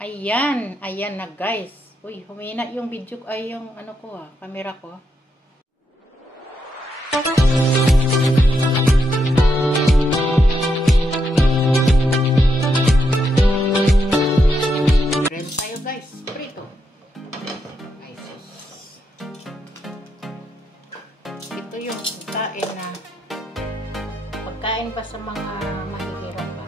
Ayan, ayan na guys. Uy, humina yung video, ay yung ano ko camera ko. Grill tayo guys, prito. Ay sus. Ito yung pagkain pa sa mga mahihirap pa.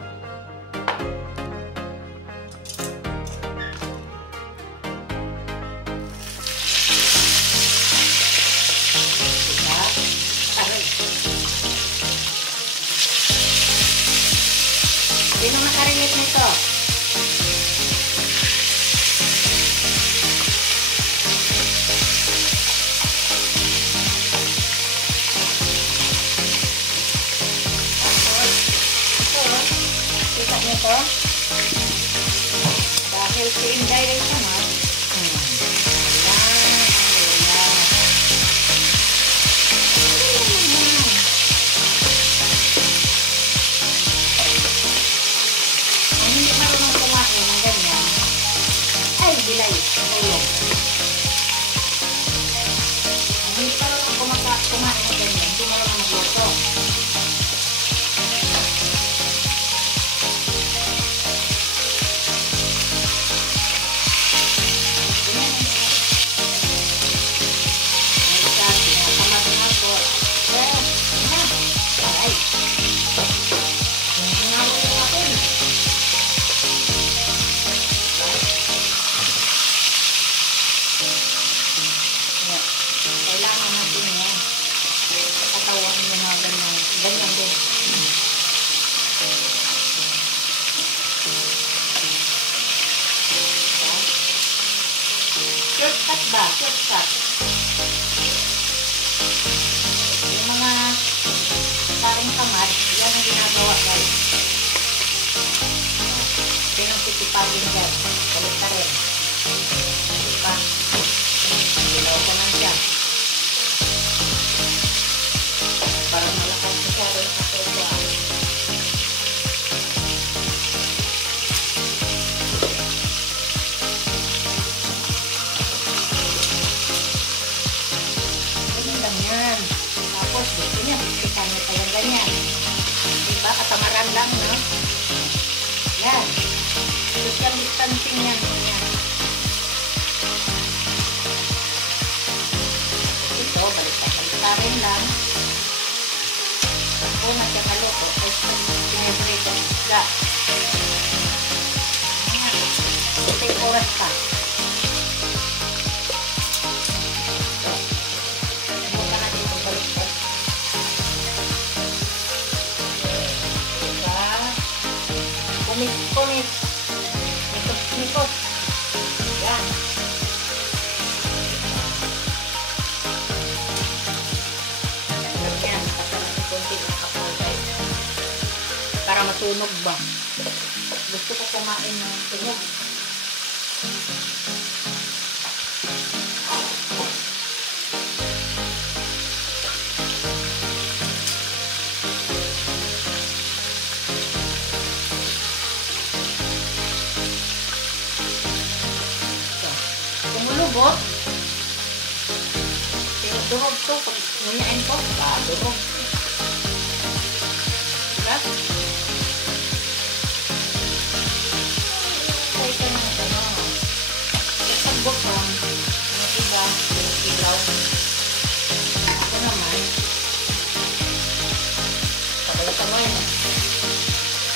Sino nakarinit nito? Kita niyo to? Dahil si Inday rin naman. Bilay, ulong. Ang hindi pa rin kumain ng ganyan, hindi mo lang magluto. Tamad na ako. Aray. Kailangan natin yan. Katawan nyo na ganyan din. Shortcut ba? Shortcut. Yung mga paring tamad, yan ang ginagawa guys. Pinang-titipagin dyan. Balik ka rin. Diba? Ilaw ko lang siya. Para malakas siya rin sa pwede. Ganyan yan. Tapos gusto niya, ikan niya tayo ganyan. Diba? Katamaran lang, no? Yan. Social distancing yan. Balik-balik lang. Kung nagkakaluto, ay sinibrito ang isda. Ito yung oras pa. Buka natin itong balik-balik. Diba? Kumis-kumis. Nikos-nikos. Yan. Para matunog ba? Gusto ko kumain ng tunog. Kumulubot. Pero durog to. Pag nguyain ko, durog. Diba? Bukong, yung iba, yung ilaw. Ako naman, pagalitan mo yun.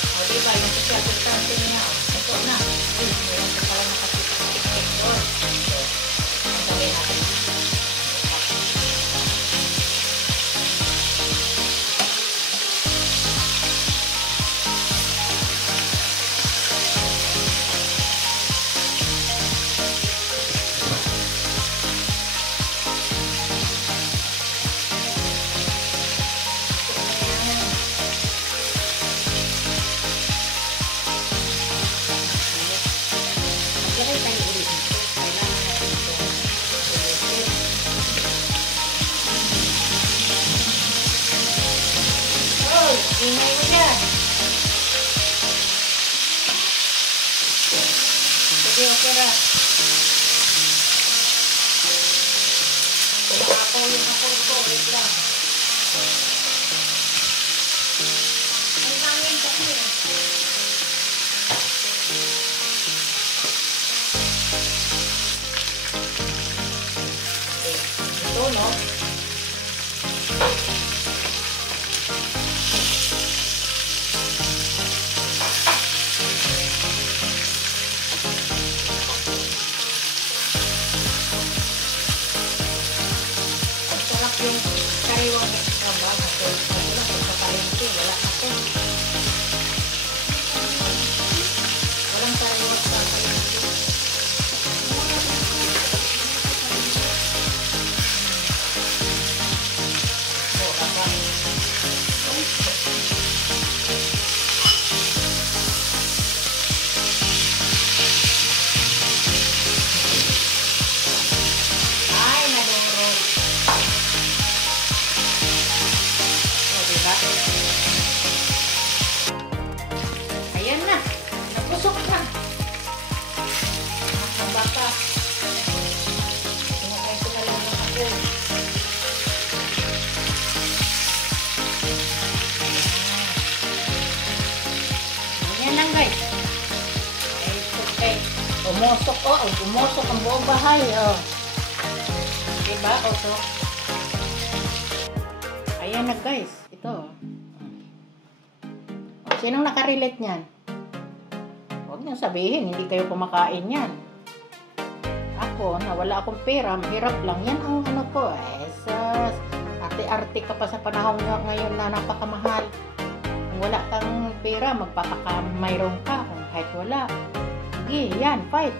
O diba, yung social distancing niya. Ito na. Uy, mayroon ka pala nakasipag-tiktik doon. So, ang gawin natin. Sige, okay ra. Wala ako yung apple ko. Wait lang. Ang hangin kasi. Ito, no? Yung kariwang kaba ako wala ko sa palengke, wala ako. Walang kariwang sa palengke. Ay, nadurog. Ayan na, napusok na. Ang bata. Sinakay ko na lang ng ako. Ayan lang guys. Ay, okay. Umusok o, umusok ang buong bahay. Oh. Diba? Usok. Ayan na guys. Ito. Sinong nakarelate niyan? Huwag niyong sabihin, hindi kayo kumakain yan. Ako, na wala akong pera, mahirap lang. Yan ang ano ko. Arte-arte ka pa sa panahon ngayon na napakamahal. Kung wala kang pera, magpapakamay ka. Kung kahit wala. Sige, yan, fight.